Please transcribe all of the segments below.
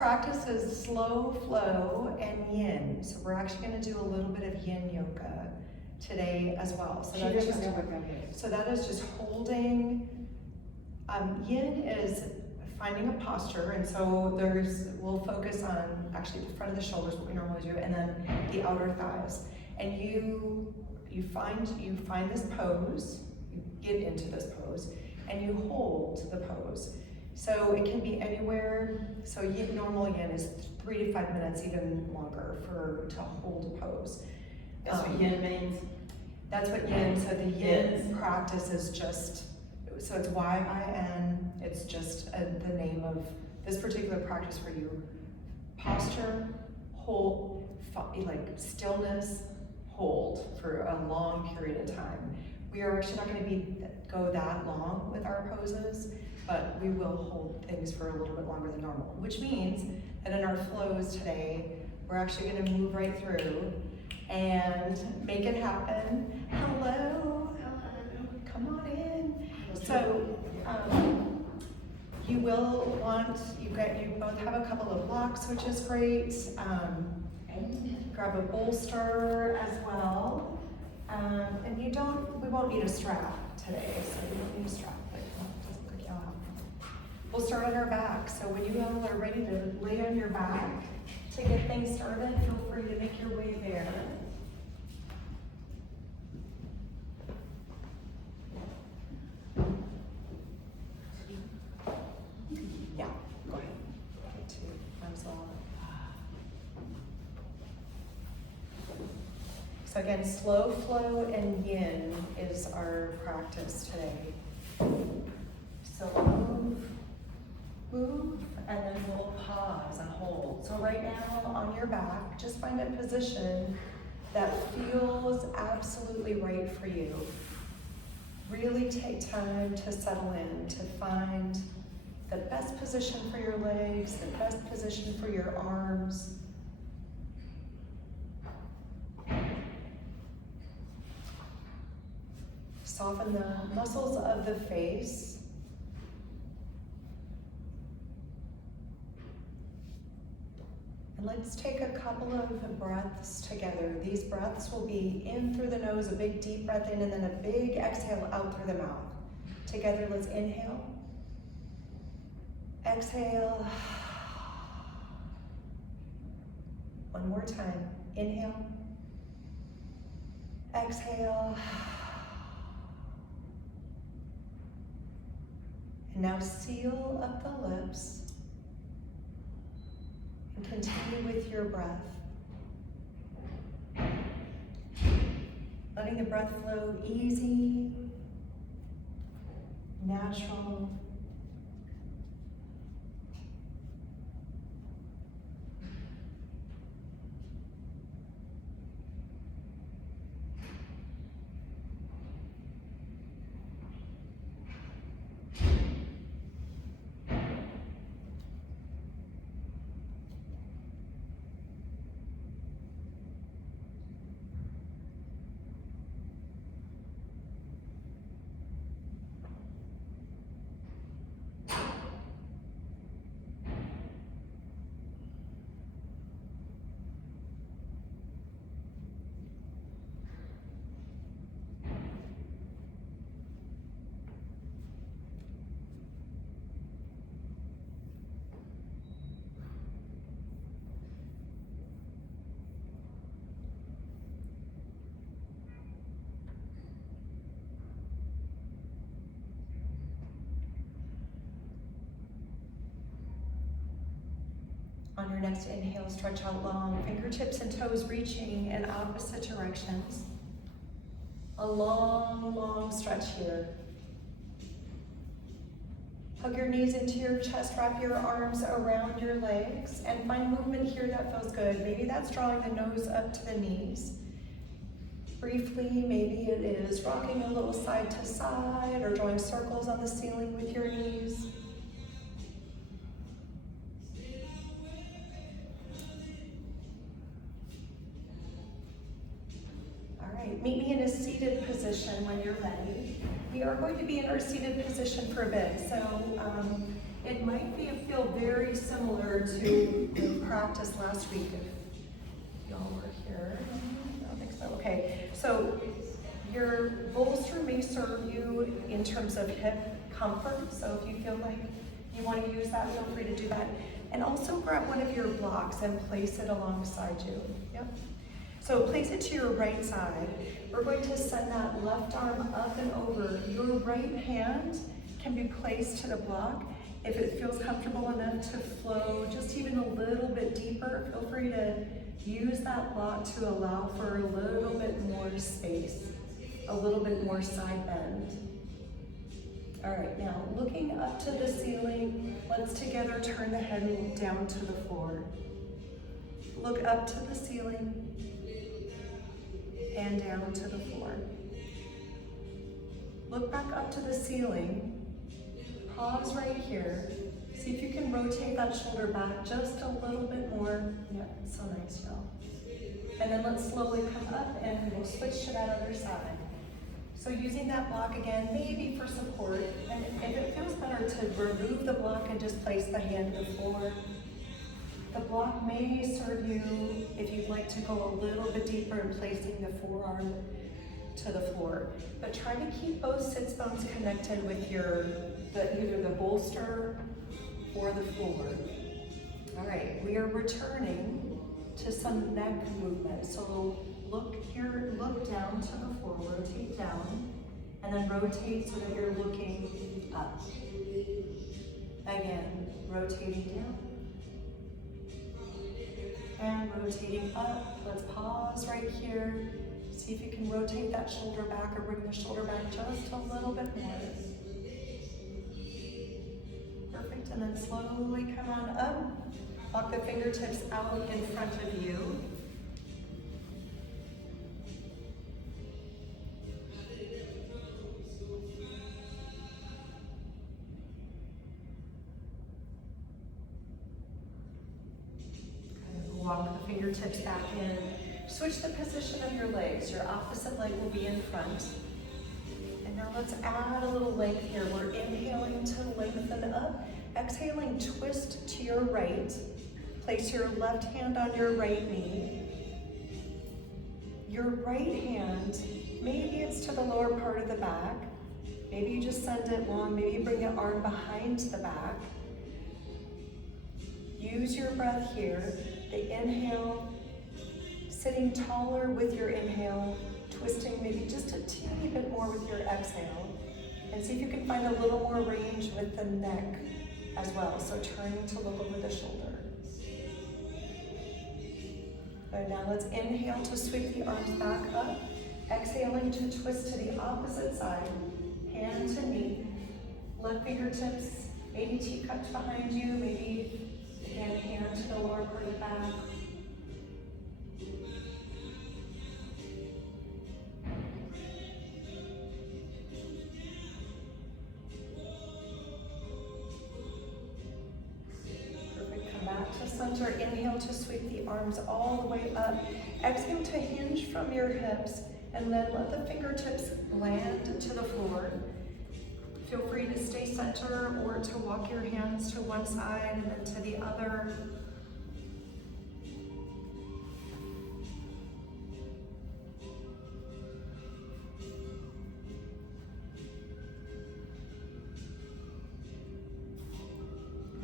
Practice is slow flow and yin. So we're actually going to do a little bit of yin yoga today as well. So that is just holding. Yin is finding a posture, and so we'll focus on actually the front of the shoulders, what we normally do, and then the outer thighs. And you find this pose, you get into this pose, and you hold the pose. So it can be anywhere. So normal yin is 3 to 5 minutes, even longer, to hold a pose. That's what yin means? That's what yin, so the yin practice is just, so it's Y-I-N, it's just the name of this particular practice for you. Posture, hold, like stillness, hold for a long period of time. We are actually not going to go that long with our poses, but we will hold things for a little bit longer than normal, which means that in our flows today, we're actually going to move right through and make it happen. Hello, come on in. So you will want, you both have a couple of blocks, which is great. Grab a bolster as well. And we won't need a strap today, so you don't need a strap, but it doesn't look like you'll have. We'll start on our back. So when you all are ready to lay on your back to get things started, feel free to make your way there. Yeah, go ahead. So again, slow flow and yin is our practice today. So move, and then we'll pause and hold. So right now on your back, just find a position that feels absolutely right for you. Really take time to settle in, to find the best position for your legs, the best position for your arms. Soften the muscles of the face. And let's take a couple of breaths together. These breaths will be in through the nose, a big deep breath in, and then a big exhale out through the mouth. Together, let's inhale. Exhale. One more time. Inhale. Exhale. And now seal up the lips and continue with your breath. Letting the breath flow easy, natural. On your next inhale, stretch out long, fingertips and toes reaching in opposite directions. A long, long stretch here. Hug your knees into your chest, wrap your arms around your legs, and find movement here that feels good. Maybe that's drawing the nose up to the knees. Briefly, maybe it is rocking a little side to side or drawing circles on the ceiling with your knees. Meet me in a seated position when you're ready. We are going to be in our seated position for a bit, so It might feel very similar to the practice last week if y'all were here. I don't think so. Okay, so your bolster may serve you in terms of hip comfort. So if you feel like you want to use that, feel free to do that. And also grab one of your blocks and place it alongside you. Yep. So place it to your right side. We're going to send that left arm up and over. Your right hand can be placed to the block. If it feels comfortable enough to flow just even a little bit deeper, feel free to use that block to allow for a little bit more space, a little bit more side bend. All right, now looking up to the ceiling, let's together turn the head down to the floor. Look up to the ceiling and down to the floor. Look back up to the ceiling. Pause right here. See if you can rotate that shoulder back just a little bit more. Yeah, so nice, y'all. And then let's slowly come up and we'll switch to that other side. So using that block again, maybe for support, and if it feels better to remove the block and just place the hand to the floor, the block may serve you if you'd like to go a little bit deeper in placing the forearm to the floor. But try to keep both sits bones connected with either the bolster or the floor. All right, we are returning to some neck movement. So look here, look down to the floor, rotate down, and then rotate so that you're looking up. Again, rotating down. And rotating up. Let's pause right here. See if you can rotate that shoulder back or bring the shoulder back just a little bit more. Perfect, and then slowly come on up. Walk the fingertips out in front of you. Walk the fingertips back in. Switch the position of your legs. Your opposite leg will be in front. And now let's add a little length here. We're inhaling to lengthen up. Exhaling, twist to your right. Place your left hand on your right knee. Your right hand, maybe it's to the lower part of the back. Maybe you just send it long. Maybe you bring your arm behind the back. Use your breath here. The inhale, sitting taller with your inhale, twisting maybe just a teeny bit more with your exhale. And see if you can find a little more range with the neck as well. So turning to look over the shoulder. And now let's inhale to sweep the arms back up. Exhaling to twist to the opposite side. Hand to knee. Left fingertips, maybe teacups behind you, maybe again, hand to the lower part of the back. Perfect, come back to center. Inhale to sweep the arms all the way up. Exhale to hinge from your hips, and then let the fingertips land to the floor. Feel free to stay center or to walk your hands to one side and then to the other.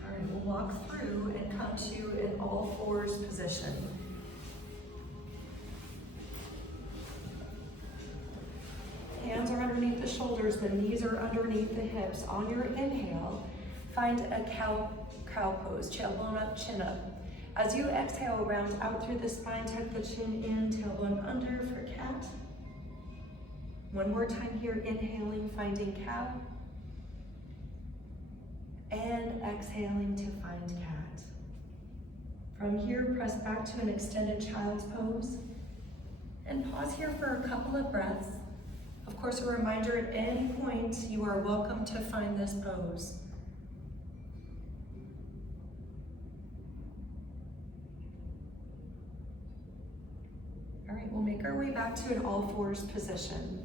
All right, we'll walk through and come to an all fours position. Hands are underneath the shoulders, the knees are underneath the hips. On your inhale, find a cow pose, tailbone up, chin up. As you exhale, round out through the spine, tuck the chin in, tailbone under for cat. One more time here, inhaling, finding cow. And exhaling to find cat. From here, press back to an extended child's pose. And pause here for a couple of breaths. Of course, a reminder, at any point, you are welcome to find this pose. All right, we'll make our way back to an all fours position.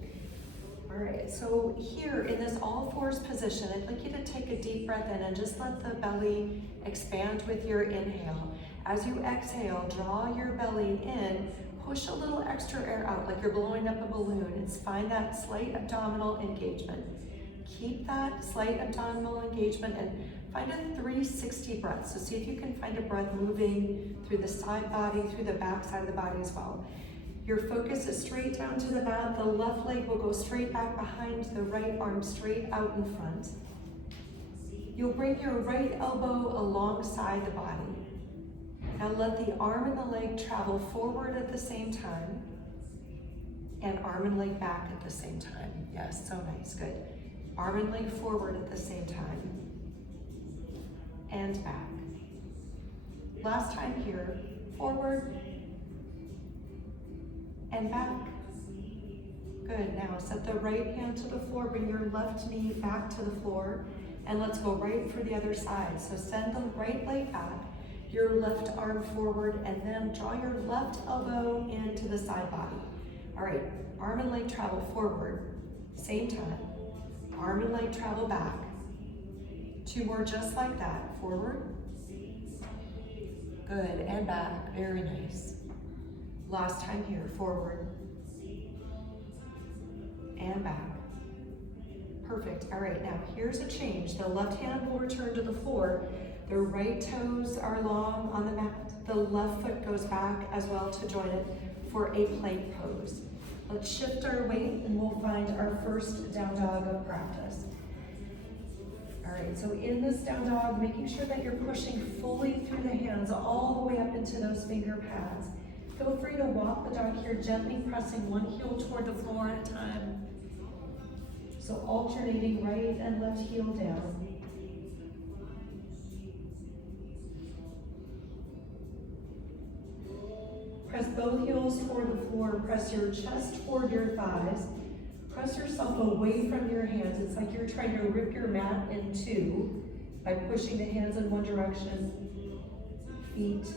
All right, so here in this all fours position, I'd like you to take a deep breath in and just let the belly expand with your inhale. As you exhale, draw your belly in, push a little extra air out like you're blowing up a balloon, and find that slight abdominal engagement. Keep that slight abdominal engagement and find a 360 breath. So see if you can find a breath moving through the side body, through the back side of the body as well. Your focus is straight down to the mat. The left leg will go straight back behind, the right arm straight out in front. You'll bring your right elbow alongside the body. Now let the arm and the leg travel forward at the same time, and arm and leg back at the same time. Yes, so nice, good. Arm and leg forward at the same time, and back. Last time here, forward, and back. Good, now set the right hand to the floor, bring your left knee back to the floor, and let's go right for the other side. So send the right leg back, your left arm forward, and then draw your left elbow into the side body. All right, arm and leg travel forward, same time. Arm and leg travel back. Two more just like that, forward. Good, and back, very nice. Last time here, forward. And back. Perfect, all right, now here's a change. The left hand will return to the floor. The right toes are long on the mat. The left foot goes back as well to join it for a plank pose. Let's shift our weight and we'll find our first down dog of practice. All right, so in this down dog, making sure that you're pushing fully through the hands all the way up into those finger pads. Feel free to walk the dog here, gently pressing one heel toward the floor at a time. So alternating right and left heel down. Press both heels toward the floor, press your chest toward your thighs. Press yourself away from your hands. It's like you're trying to rip your mat in two by pushing the hands in one direction. Feet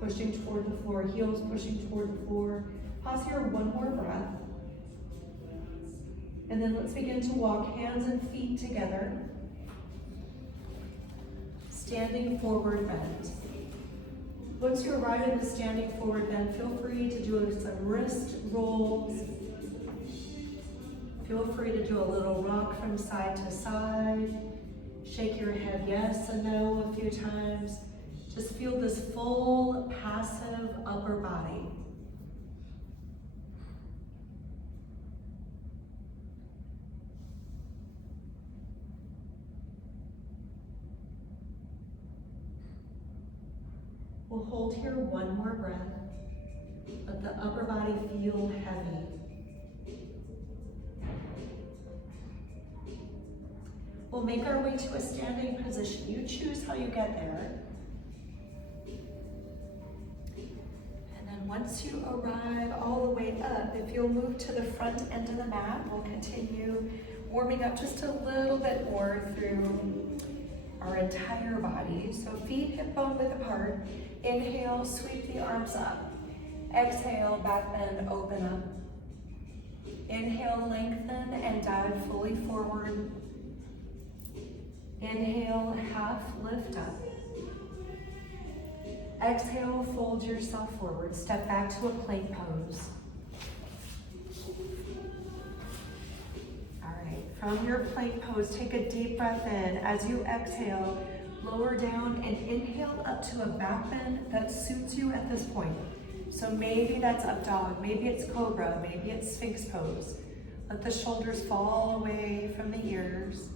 pushing toward the floor, heels pushing toward the floor. Pause here, one more breath. And then let's begin to walk hands and feet together. Standing forward bend. Once you arrive in the standing forward bend, feel free to do some wrist rolls. Feel free to do a little rock from side to side. Shake your head yes and no a few times. Just feel this full passive upper body. We'll hold here one more breath. Let the upper body feel heavy. We'll make our way to a standing position. You choose how you get there. And then once you arrive all the way up, if you'll move to the front end of the mat, we'll continue warming up just a little bit more through our entire body. So feet hip bone width apart. Inhale, sweep the arms up. Exhale, back bend, open up. Inhale, lengthen and dive fully forward. Inhale, half lift up. Exhale, fold yourself forward. Step back to a plank pose. All right, from your plank pose, take a deep breath in. As you exhale, lower down and inhale up to a back bend that suits you at this point. So maybe that's up dog, maybe it's cobra, maybe it's sphinx pose. Let the shoulders fall away from the ears.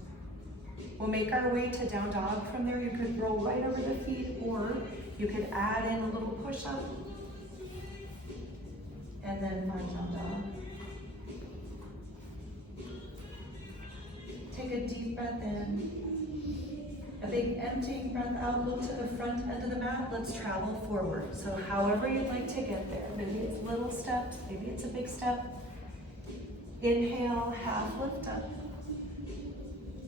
We'll make our way to down dog from there. You could roll right over the feet, or you could add in a little push up and then find down dog. Take a deep breath in. A big emptying breath out, look to the front end of the mat. Let's travel forward. So however you'd like to get there. Maybe it's little steps, maybe it's a big step. Inhale, half lift up.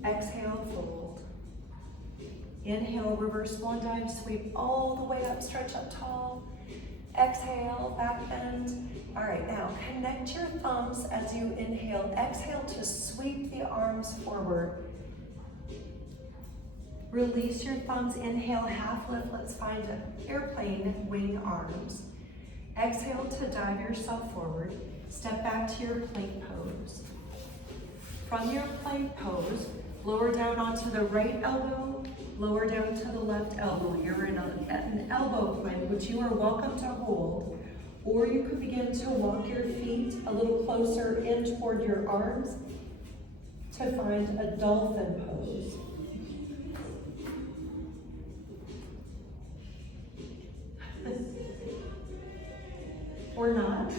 Exhale, fold. Inhale, reverse swan dive, sweep all the way up, stretch up tall. Exhale, back bend. All right, now connect your thumbs as you inhale. Exhale to sweep the arms forward. Release your thumbs, inhale, half lift. Let's find airplane wing arms. Exhale to dive yourself forward. Step back to your plank pose. From your plank pose, lower down onto the right elbow, lower down to the left elbow. You're in an elbow plank, which you are welcome to hold, or you could begin to walk your feet a little closer in toward your arms to find a dolphin pose. Or not.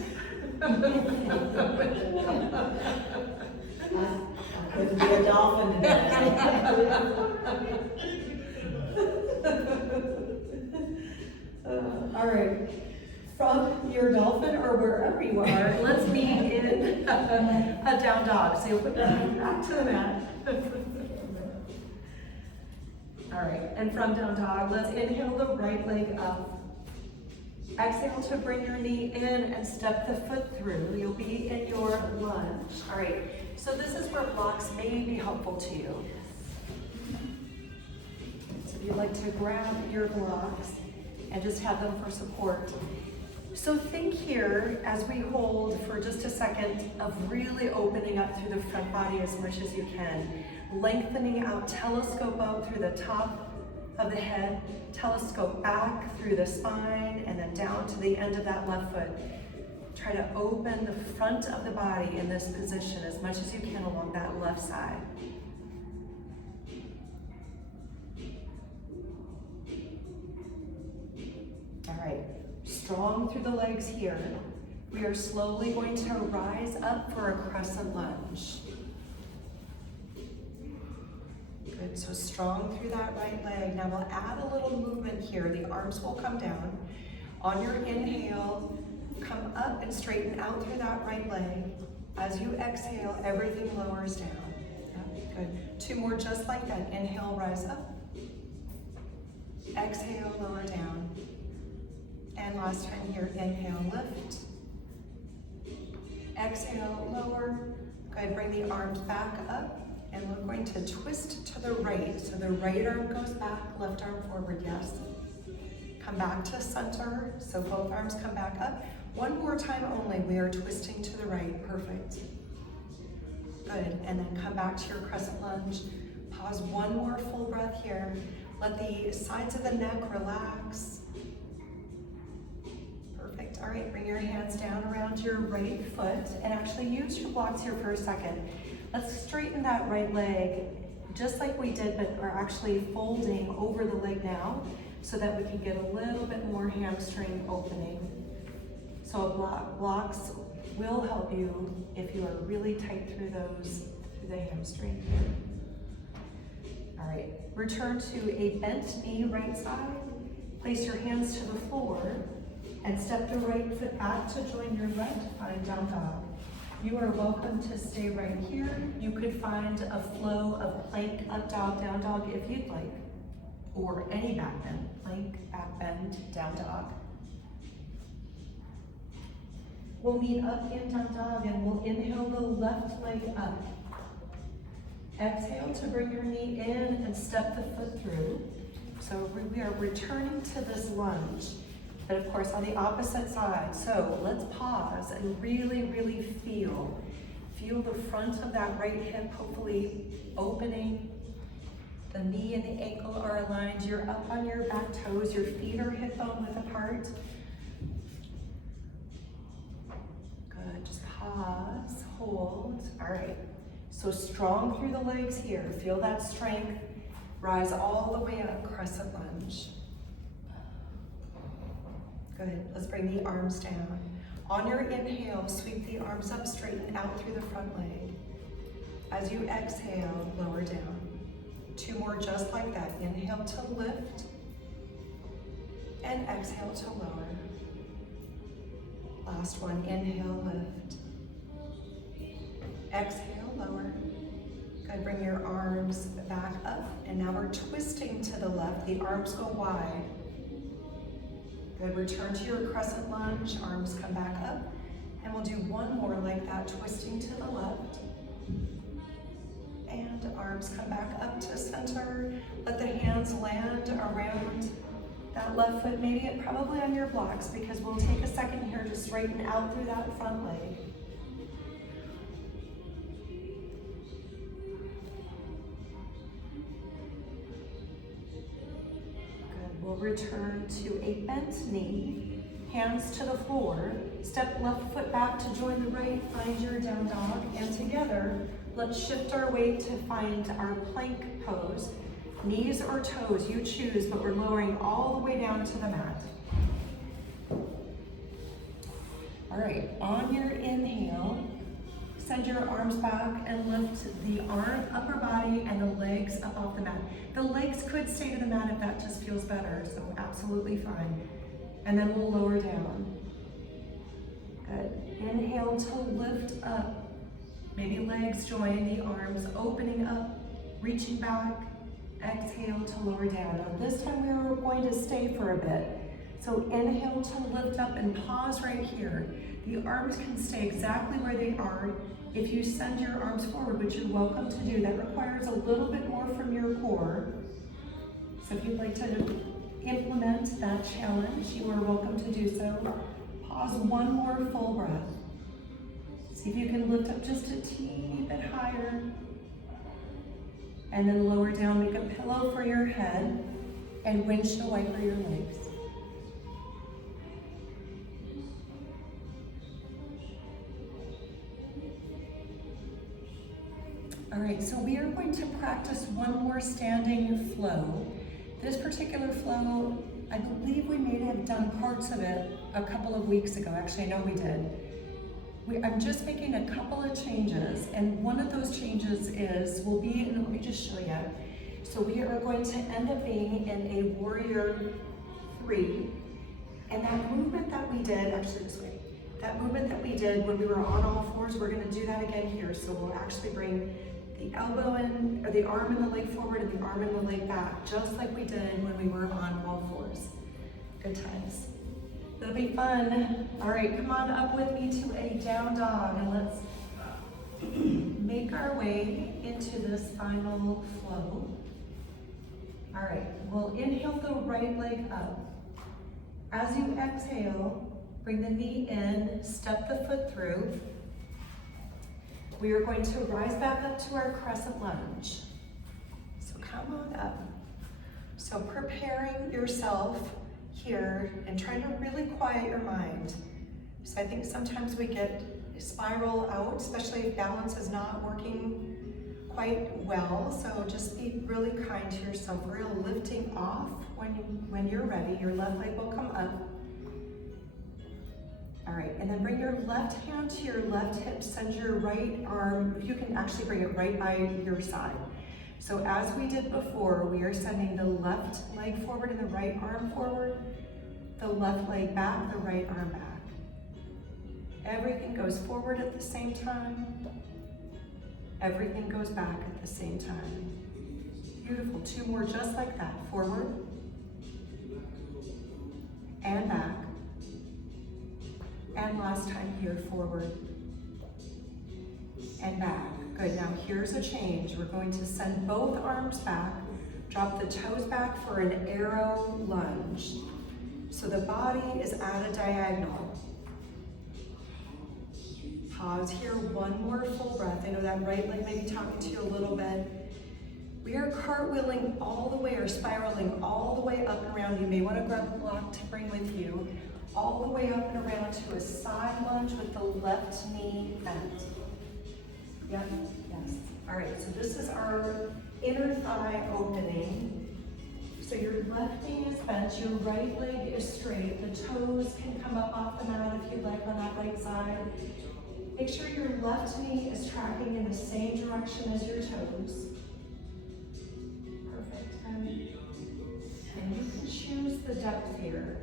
Couldn't be a dolphin today. All right, from your dolphin or wherever you are, let's be in a down dog. So you'll put your feet back to the mat. All right, and from down dog, let's inhale the right leg up. Exhale to bring your knee in and step the foot through. You'll be in your lunge. All right, so this is where blocks may be helpful to you. So if you'd like to grab your blocks and just have them for support. So think here as we hold for just a second of really opening up through the front body as much as you can. Lengthening out, telescope out through the top of the head, telescope back through the spine, and then down to the end of that left foot. Try to open the front of the body in this position as much as you can along that left side. All right, strong through the legs here. We are slowly going to rise up for a crescent lunge. Good, so strong through that right leg. Now we'll add a little movement here. The arms will come down. On your inhale, come up and straighten out through that right leg. As you exhale, everything lowers down. Yep, good. Two more just like that. Inhale, rise up. Exhale, lower down. And last time here, inhale, lift. Exhale, lower. Good, bring the arms back up. And we're going to twist to the right. So the right arm goes back, left arm forward, yes. Come back to center, so both arms come back up. One more time only, we are twisting to the right, perfect. Good, and then come back to your crescent lunge. Pause one more full breath here. Let the sides of the neck relax. Perfect, all right, bring your hands down around your right foot and actually use your blocks here for a second. Let's straighten that right leg just like we did, but we're actually folding over the leg now so that we can get a little bit more hamstring opening. So blocks will help you if you are really tight through the hamstring. All right, return to a bent knee right side. Place your hands to the floor and step the right foot back to join your left, find down dog. You are welcome to stay right here. You could find a flow of plank, up dog, down dog if you'd like, or any back bend, plank, back bend, down dog. We'll meet up in down dog and we'll inhale the left leg up. Exhale to bring your knee in and step the foot through. So we are returning to this lunge. And of course on the opposite side. So let's pause and really, really feel the front of that right hip hopefully opening. The knee and the ankle are aligned. You're up on your back toes. Your feet are hip bone width apart. Good, just pause, hold. All right, so strong through the legs here. Feel that strength. Rise all the way up, crescent lunge. Good, let's bring the arms down. On your inhale, sweep the arms up, straighten out through the front leg. As you exhale, lower down. Two more just like that. Inhale to lift, and exhale to lower. Last one, inhale, lift. Exhale, lower. Good, bring your arms back up, and now we're twisting to the left. The arms go wide. Good, return to your crescent lunge, arms come back up. And we'll do one more like that, twisting to the left. And arms come back up to center. Let the hands land around that left foot, maybe probably on your blocks, because we'll take a second here to straighten out through that front leg. Good, we'll return to a bent knee, hands to the floor, step left foot back to join the right, find your down dog, and together, let's shift our weight to find our plank pose. Knees or toes, you choose, but we're lowering all the way down to the mat. All right, on your inhale, send your arms back and lift the upper body and the legs up off the mat. The legs could stay to the mat if that just feels better, so absolutely fine. And then we'll lower down. Good. Inhale to lift up. Maybe legs join, the arms opening up, reaching back. Exhale to lower down. Now this time we're going to stay for a bit. So inhale to lift up and pause right here. The arms can stay exactly where they are. If you send your arms forward, which you're welcome to do, that requires a little bit more from your core. So if you'd like to implement that challenge, you are welcome to do so. Pause one more full breath. See if you can lift up just a teeny bit higher. And then lower down, make a pillow for your head, and windshield wiper your legs. All right, so we are going to practice one more standing flow. This particular flow, I believe we may have done parts of it a couple of weeks ago. Actually, I know we did. I'm just making a couple of changes, and one of those changes let me just show you. So we are going to end up being in a warrior 3, and that movement that we did, actually this way, that movement that we did when we were on all fours, we're gonna do that again here. So we'll actually bring the elbow in, or the arm and the leg forward and the arm and the leg back, just like we did when we were on all fours. Good times. It'll be fun. All right, come on up with me to a down dog, and let's make our way into this final flow. All right, we'll inhale the right leg up. As you exhale, bring the knee in, step the foot through. We are going to rise back up to our crescent lunge. So come on up. So preparing yourself here and trying to really quiet your mind. So I think sometimes we spiral out, especially if balance is not working quite well. So just be really kind to yourself. Real lifting off when you're ready. Your left leg will come up. All right, and then bring your left hand to your left hip. Send your right arm, you can actually bring it right by your side. So as we did before, we are sending the left leg forward and the right arm forward, the left leg back, the right arm back. Everything goes forward at the same time. Everything goes back at the same time. Beautiful, 2 more just like that. Forward and back. And last time here, forward and back. Good, now here's a change. We're going to send both arms back, drop the toes back for an arrow lunge. So the body is at a diagonal. Pause here, one more full breath. I know that right leg may be talking to you a little bit. We are cartwheeling all the way or spiraling all the way up and around. You may want to grab a block to bring with you. All the way up and around to a side lunge with the left knee bent. Yep, yes. All right, so this is our inner thigh opening. So your left knee is bent, your right leg is straight. The toes can come up off the mat if you'd like on that right side. Make sure your left knee is tracking in the same direction as your toes. Perfect. And you can choose the depth here.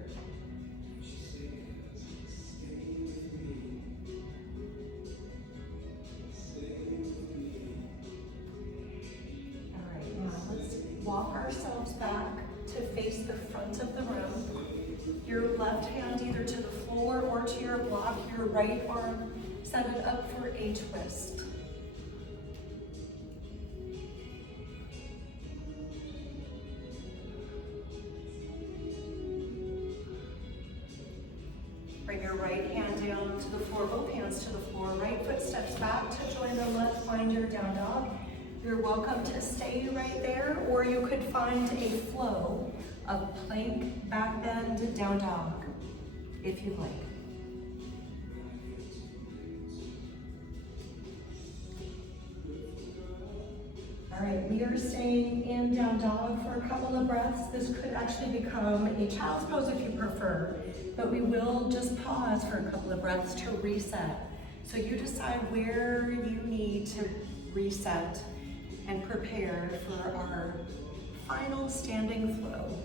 Walk ourselves back to face the front of the room. Your left hand either to the floor or to your block, your right arm, set it up for a twist. Bring your right hand down to the floor, both hands to the floor. Right foot steps back to join the left, find your down dog. You're welcome to stay right there, or you could find a flow of plank, back bend, down dog, if you like. All right, we are staying in down dog for a couple of breaths. This could actually become a child's pose if you prefer, but we will just pause for a couple of breaths to reset. So you decide where you need to reset and prepare for our final standing flow.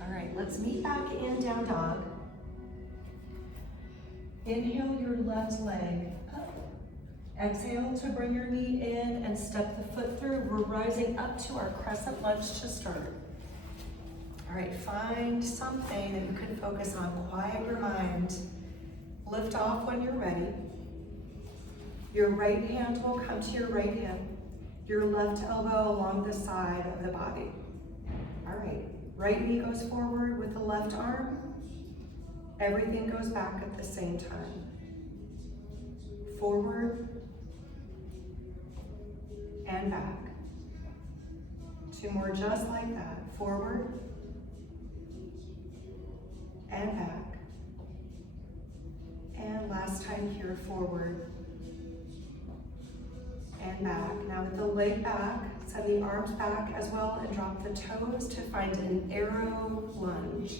All right, let's meet back in down dog. Inhale your left leg up. Exhale to bring your knee in and step the foot through. We're rising up to our crescent lunge to start. All right, find something that you can focus on. Quiet your mind. Lift off when you're ready. Your right hand will come to your right hip. Your left elbow along the side of the body. All right, right knee goes forward with the left arm. Everything goes back at the same time. Forward and back. Two more just like that. Forward and back. And last time here, forward and back. Now with the leg back, send the arms back as well and drop the toes to find an arrow lunge.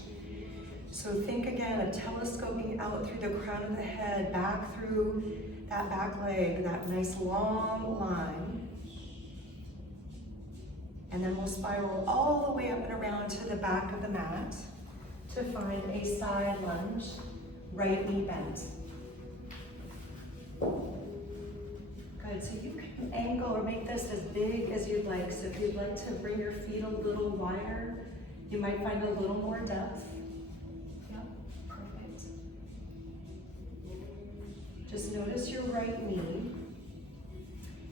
So think again of telescoping out through the crown of the head, back through that back leg, that nice long line. And then we'll spiral all the way up and around to the back of the mat to find a side lunge, right knee bent. Good, so you can angle or make this as big as you'd like. So if you'd like to bring your feet a little wider, you might find a little more depth. Yep, perfect. Just notice your right knee.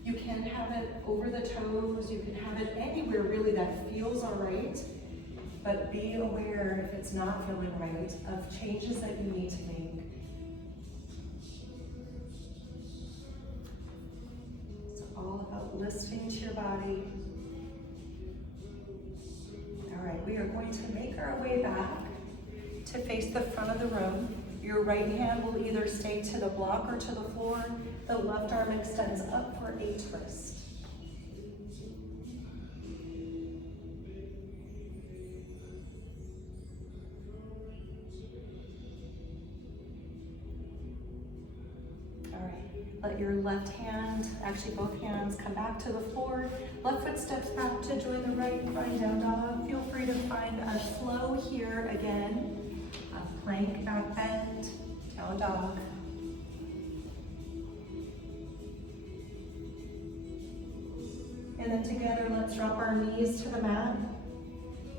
You can have it over the toes, you can have it anywhere really that feels all right, but be aware if it's not feeling right of changes that you need to make. It's all about listening to your body. All right, we are going to make our way back to face the front of the room. Your right hand will either stay to the block or to the floor. The left arm extends up for a twist. All right, let your left hand, actually both hands, come back to the floor. Left foot steps back to join the right, find down dog. Feel free to find a flow here again. A plank, back bend, down dog. And then together, let's drop our knees to the mat.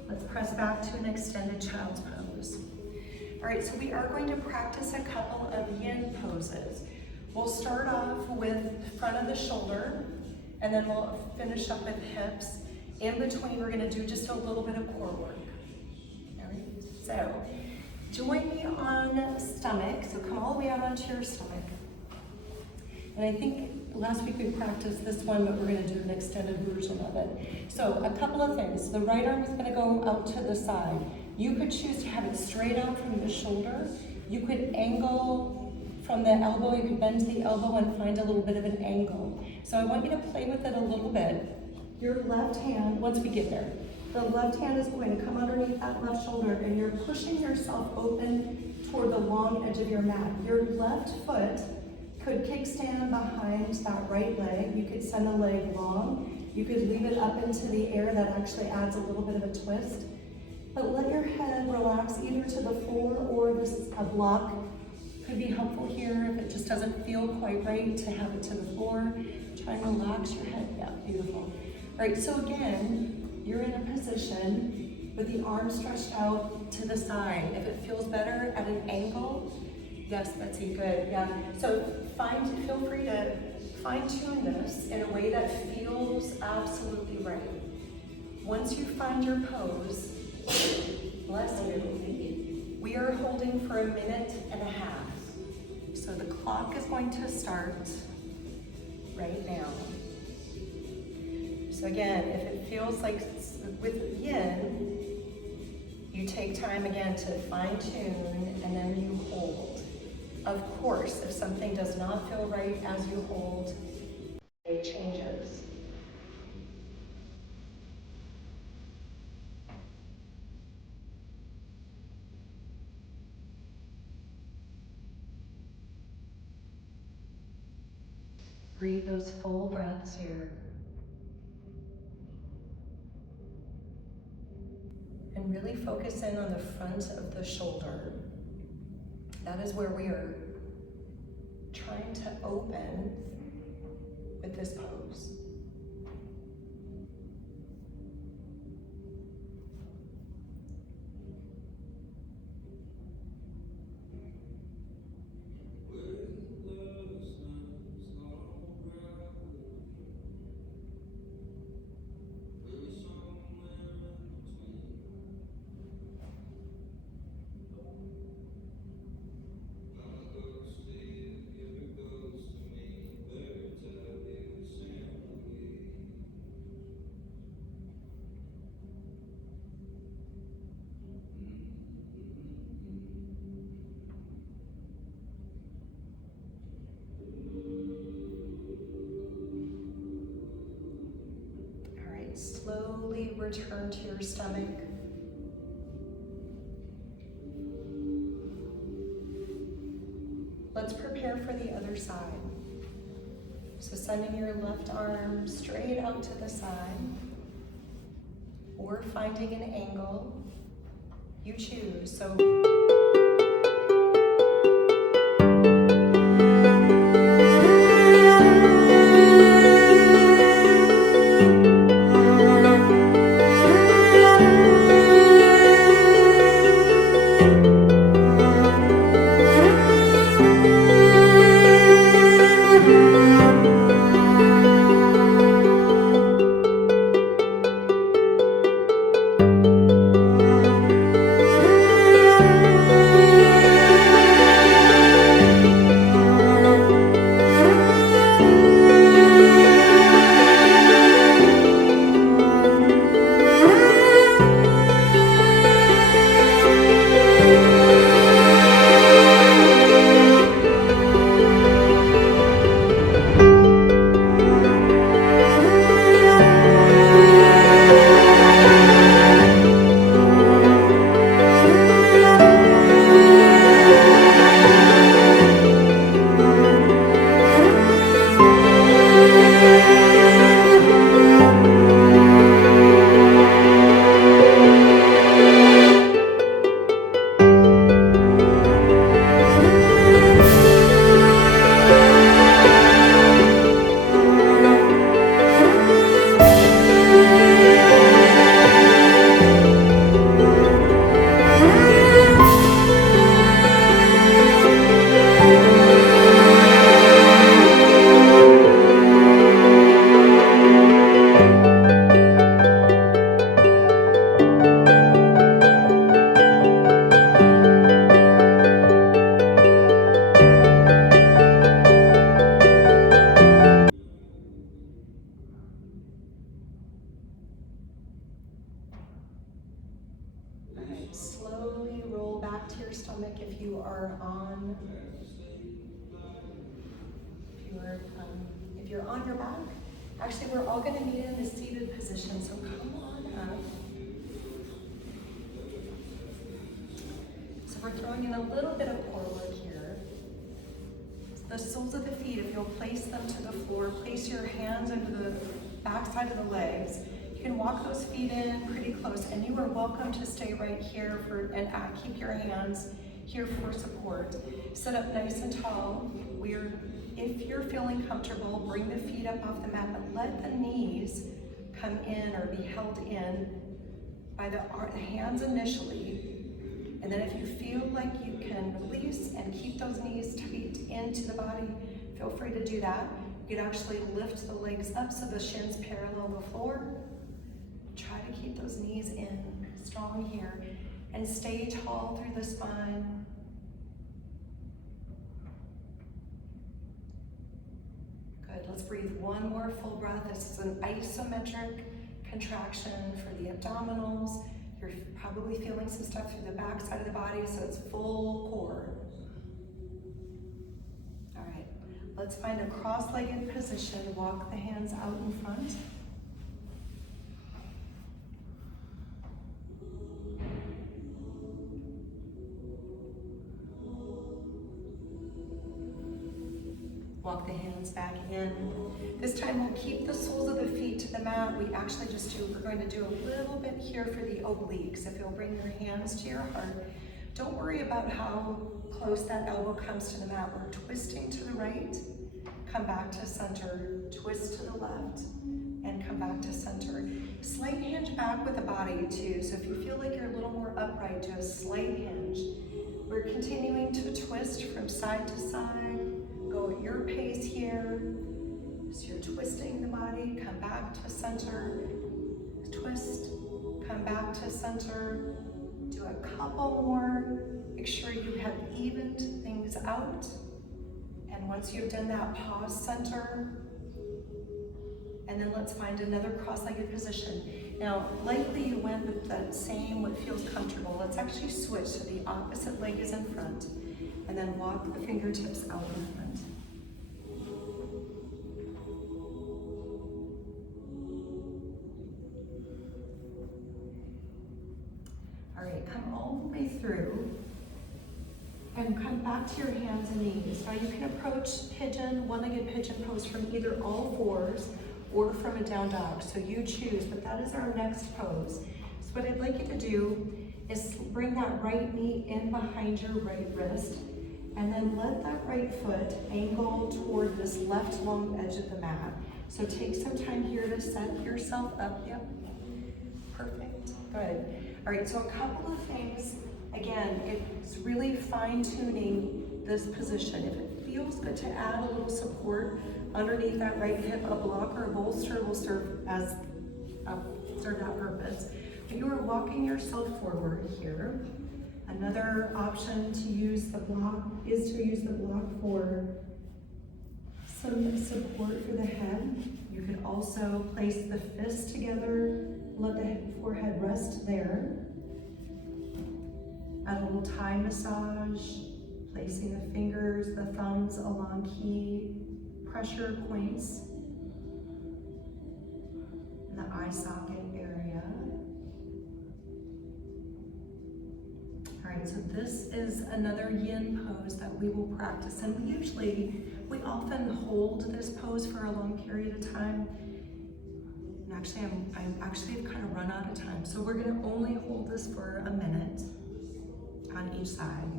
Let's press back to an extended child's pose. All right, so we are going to practice a couple of yin poses. We'll start off with front of the shoulder, and then we'll finish up with hips. In between, we're gonna do just a little bit of core work. All right, so join me on stomach. So come all the way out onto your stomach. And I think last week we practiced this one, but we're gonna do an extended version of it. So a couple of things. The right arm is gonna go out to the side. You could choose to have it straight out from the shoulder. You could angle from the elbow. You could bend the elbow and find a little bit of an angle. So I want you to play with it a little bit. Your left hand, once we get there, the left hand is going to come underneath that left shoulder and you're pushing yourself open toward the long edge of your mat. Your left foot could kickstand behind that right leg. You could send the leg long. You could leave it up into the air. That actually adds a little bit of a twist. But let your head relax either to the floor or this a block could be helpful here if it just doesn't feel quite right to have it to the floor. Try and relax your head. Yeah, beautiful. All right, so again, you're in a position with the arms stretched out to the side. If it feels better at an angle, yes, Betsy, good, yeah. So feel free to fine tune this in a way that feels absolutely right. Once you find your pose, bless you, we are holding for 1.5 minutes. So the clock is going to start right now. So again, if it feels like with yin, you take time again to fine tune and then you hold. Of course, if something does not feel right as you hold, it changes. Breathe those full breaths here. And really focus in on the front of the shoulder. That is where we are trying to open with this pose. Slowly return to your stomach. Let's prepare for the other side. So sending your left arm straight out to the side, or finding an angle, you choose. So slowly roll back to your stomach if you are on. If you're on your back, actually we're all going to meet in the seated position. So come on up. So we're throwing in a little bit of core work here. The soles of the feet, if you'll place them to the floor, place your hands under the back side of the legs. You can walk those feet in pretty close, and you are welcome to stay right here and keep your hands here for support. Sit up nice and tall. If you're feeling comfortable, bring the feet up off the mat, but let the knees come in or be held in by the hands initially. And then if you feel like you can release and keep those knees tight into the body, feel free to do that. You can actually lift the legs up so the shins parallel the floor. Try to keep those knees in, strong here, and stay tall through the spine. Good, let's breathe one more full breath. This is an isometric contraction for the abdominals. You're probably feeling some stuff through the back side of the body, so it's full core. All right, let's find a cross-legged position. Walk the hands out in front. Walk the hands back in. This time we'll keep the soles of the feet to the mat. We're going to do a little bit here for the obliques. If you'll bring your hands to your heart, don't worry about how close that elbow comes to the mat. We're twisting to the right, come back to center, twist to the left, and come back to center. Slight hinge back with the body too. So if you feel like you're a little more upright, do a slight hinge. We're continuing to twist from side to side. Go at your pace here. So you're twisting the body, come back to center, twist, come back to center. Do a couple more. Make sure you have evened things out. And once you've done that, pause center. And then let's find another cross-legged position. Now, likely you went with that same, what feels comfortable. Let's actually switch so the opposite leg is in front. And then walk the fingertips out in front. All right, come all the way through and come back to your hands and knees. Now you can approach pigeon, one-legged pigeon pose from either all fours or from a down dog, so you choose, but that is our next pose. So what I'd like you to do is bring that right knee in behind your right wrist, and then let that right foot angle toward this left long edge of the mat. So take some time here to set yourself up. Yep, perfect, good. All right, so a couple of things. Again, it's really fine-tuning this position. If it feels good to add a little support underneath that right hip, a block or a bolster will serve that purpose. But you are walking yourself forward here. Another option to use the block is to use the block for some support for the head. You can also place the fists together, let the forehead rest there. Add a little Thai massage, placing the fingers, the thumbs along key pressure points in the eye socket area. All right, so this is another yin pose that we will practice, and we often hold this pose for a long period of time. And actually, I've kind of run out of time, so we're going to only hold this for a minute on each side.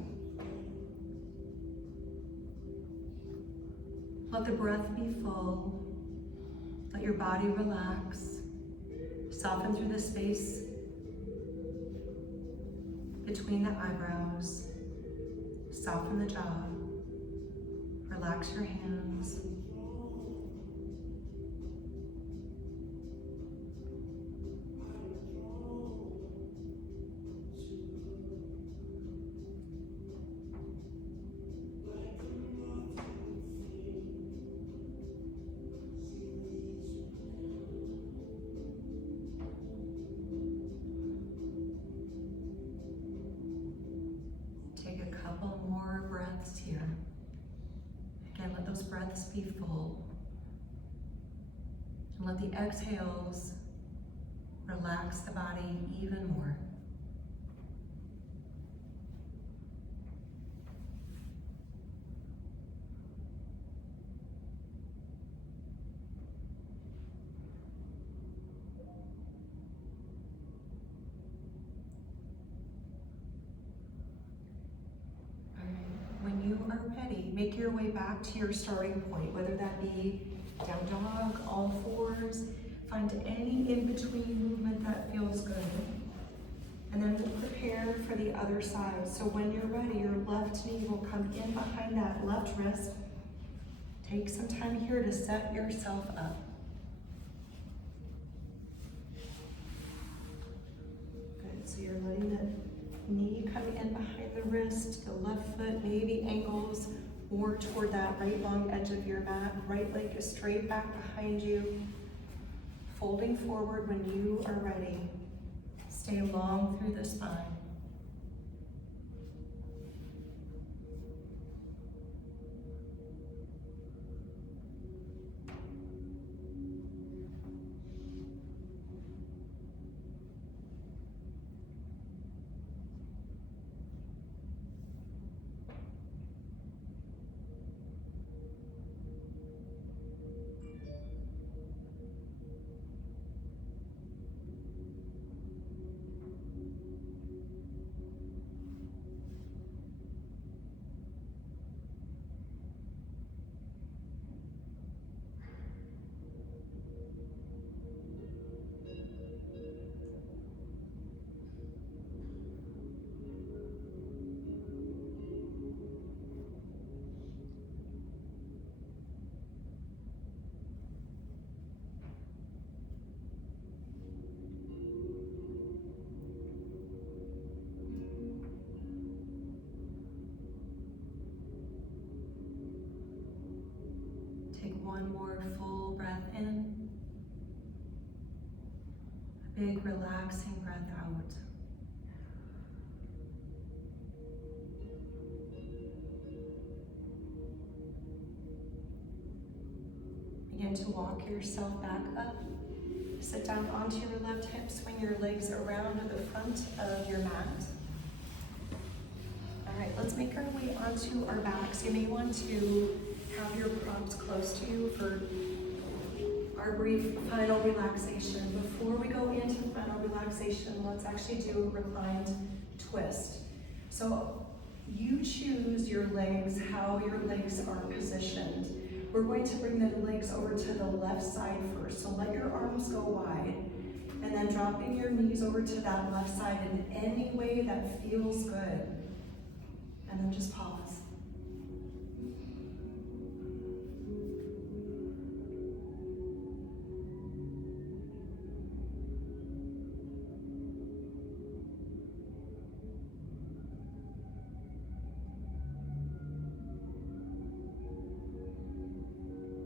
Let the breath be full. Let your body relax. Soften through the space between the eyebrows. Soften the jaw. Relax your hands. Here. Again, let those breaths be full. And let the exhales relax the body even more. Make your way back to your starting point, whether that be down dog, all fours. Find any in-between movement that feels good. And then we'll prepare for the other side. So when you're ready, your left knee will come in behind that left wrist. Take some time here to set yourself up. Good, so you're letting the knee come in behind the wrist, the left foot maybe angles more toward that right long edge of your mat. Right leg is straight back behind you. Folding forward when you are ready. Stay long through the spine. Take one more full breath in. A big relaxing breath out. Begin to walk yourself back up. Sit down onto your left hip, swing your legs around to the front of your mat. All right, let's make our way onto our backs. You may want to have your props close to you for our brief final relaxation. Before we go into final relaxation, let's actually do a reclined twist. So you choose your legs, how your legs are positioned. We're going to bring the legs over to the left side first. So let your arms go wide, and then dropping your knees over to that left side in any way that feels good. And then just pause.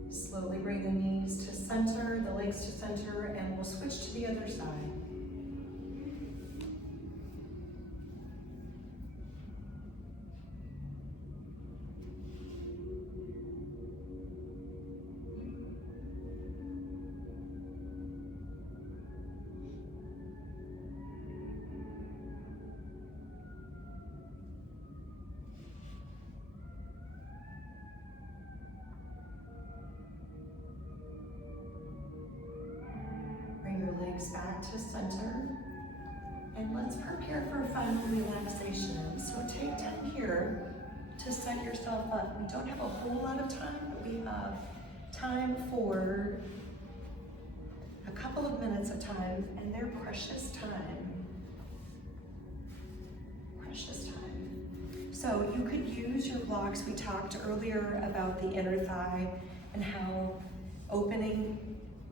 Slowly bring the knees to center, the legs to center, and we'll switch to the other side. Legs back to center, and let's prepare for final relaxation. So take time here to set yourself up. We don't have a whole lot of time, but we have time for a couple of minutes of time, and they're precious time. Precious time. So you could use your blocks. We talked earlier about the inner thigh and how opening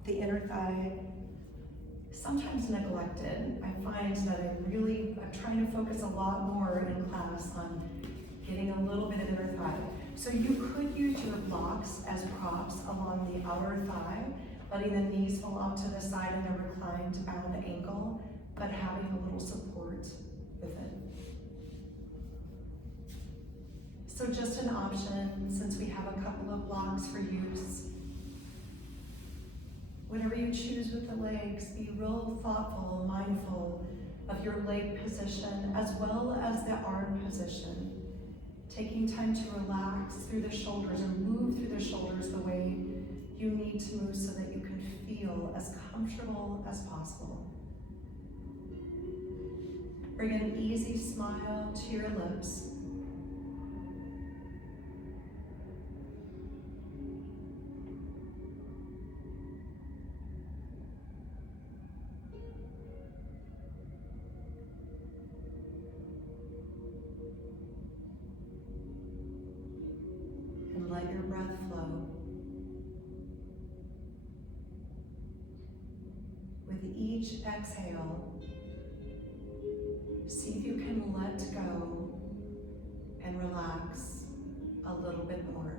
the inner thigh sometimes neglected. I find that I'm trying to focus a lot more in class on getting a little bit of inner thigh. So you could use your blocks as props along the outer thigh, letting the knees fall off to the side in the reclined bound ankle, but having a little support with it. So just an option, since we have a couple of blocks for use. Whatever you choose with the legs, be real thoughtful, mindful of your leg position as well as the arm position. Taking time to relax through the shoulders or move through the shoulders the way you need to move so that you can feel as comfortable as possible. Bring an easy smile to your lips. each exhale, see if you can let go and relax a little bit more.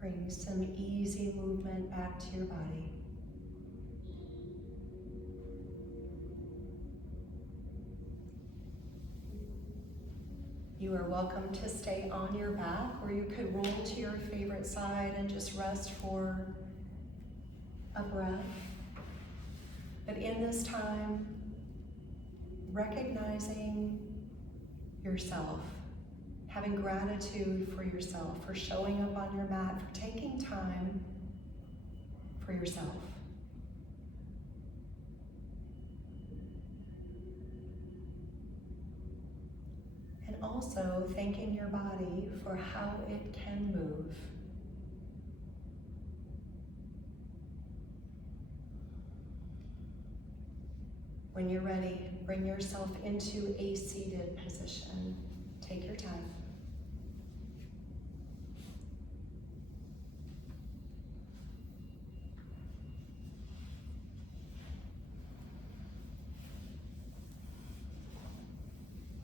Bring some easy movement back to your body. You are welcome to stay on your back, or you could roll to your favorite side and just rest for a breath. But in this time, recognizing yourself, having gratitude for yourself, for showing up on your mat, for taking time for yourself. And also thanking your body for how it can move. When you're ready, bring yourself into a seated position. Take your time.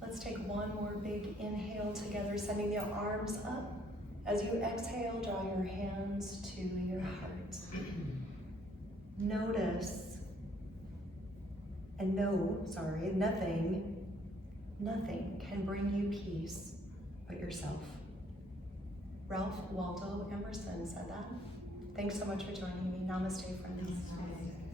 Let's take one more big inhale together, sending the arms up. As you exhale, draw your hands to your heart. Notice, and nothing can bring you peace but yourself. Ralph Waldo Emerson said that. Thanks so much for joining me. Namaste, friends. Namaste.